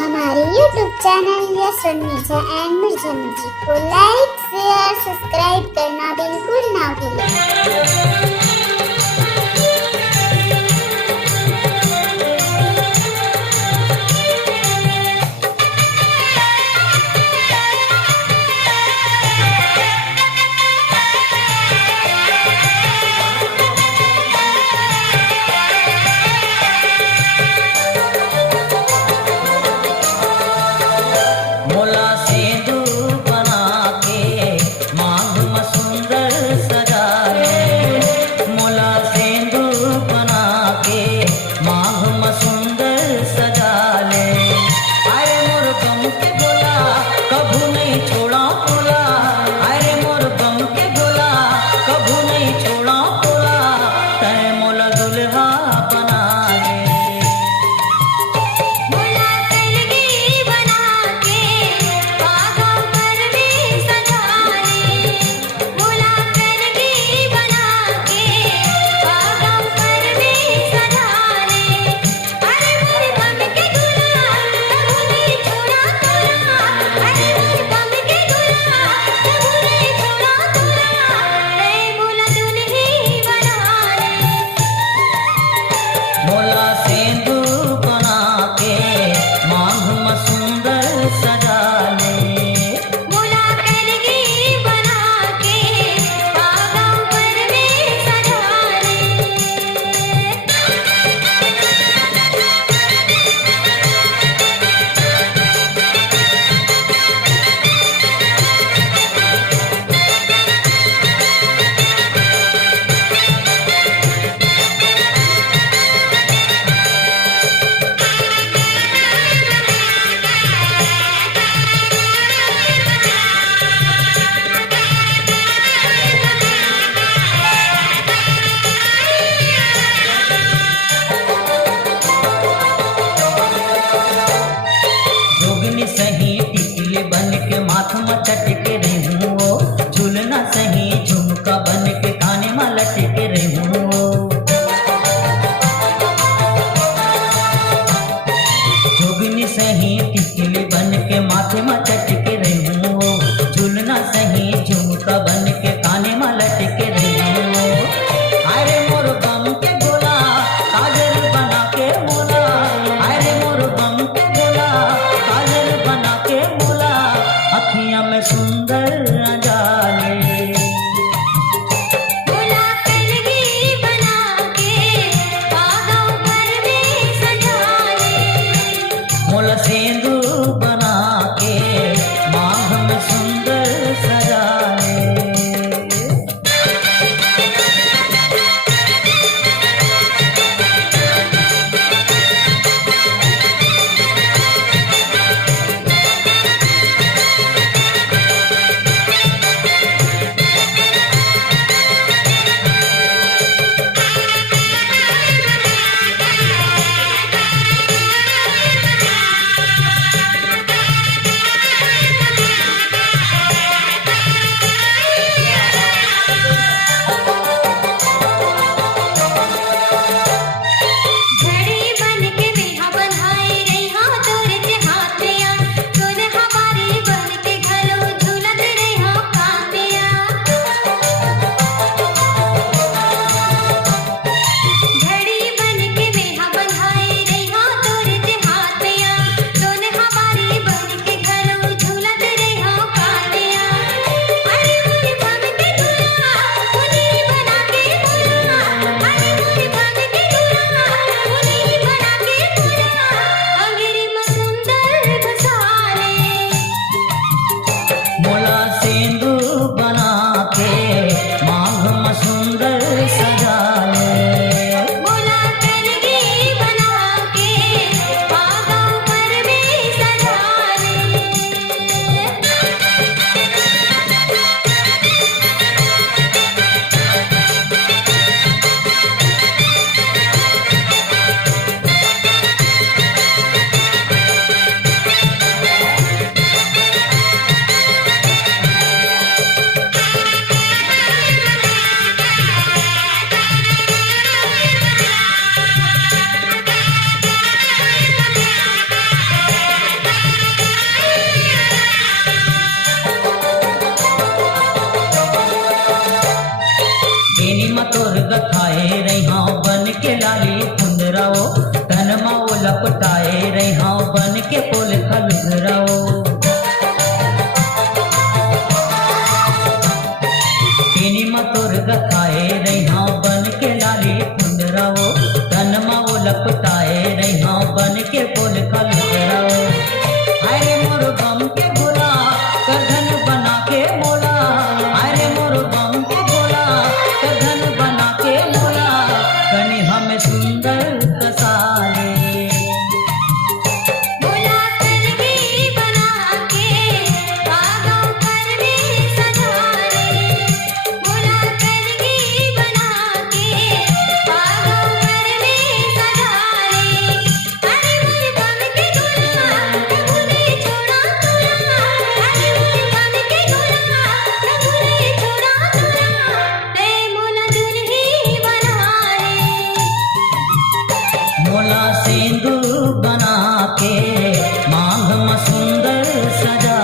हमारे YouTube channel yes Mirza and Mirza music को लाइक share subscribe करना बिल्कुल ना भूलें। मोला सिंदूर बना के मांग में सुंदर सजा ले। मोला सिंदूर बना के मांग में सुंदर सजा ले। अरे मोर गम के गोला कभू नहीं छोड़ा बोला। अरे मोर गम के गोला कभू नहीं छोड़ा बोला। तय मोला दुल्हा बना ले। मोला सिंदूर बना के मांग में सुंदर सजा ले। मोला कलगी बना के पागम पर में सजा ले। जोगनी सही टिकले बन के माथ में चटके रहूं वो। झूलना सही झुमका बन के काने में लटके रहूं वो। जोगनी सही टिकले बन के माथे में चटके रहूं वो। झूलना सही झुमका बन के काने में लटके रहूं वो। अरे मोर गम के गोला काजल बना के मोला। अरे मोर गम के गोला काजल बना के मोला। अखियां में सुंदर अंजाले। मोला कलगी बना के पागम पर में सजा ले। मोला सिंदूर बना के मांग में सुंदर सजा ले। बन के पोल खलुगराओ चीनी मतोर गथाए रहा बन के लाली कुंडराओ धन माओ लपटाए रहा बन के पोल खलुगराओ अरे मोर बम के गोला कर धन बना के मोला अरे मोर बम के गोला कर धन बना के मोला कनी हमें सुंदर कसाले बोला करगी बना के पागौ घर में सजा ले बोला करगी बना के पागौ घर में सजा ले अरे मोर बम के गोला प्रभु ने छोड़ा तोरा अरे मोर बम के गोला प्रभु ने छोड़ा तोरा ते मोला दुल्ही बना ले मोला सिंदूर बना के मांग में सुंदर सजा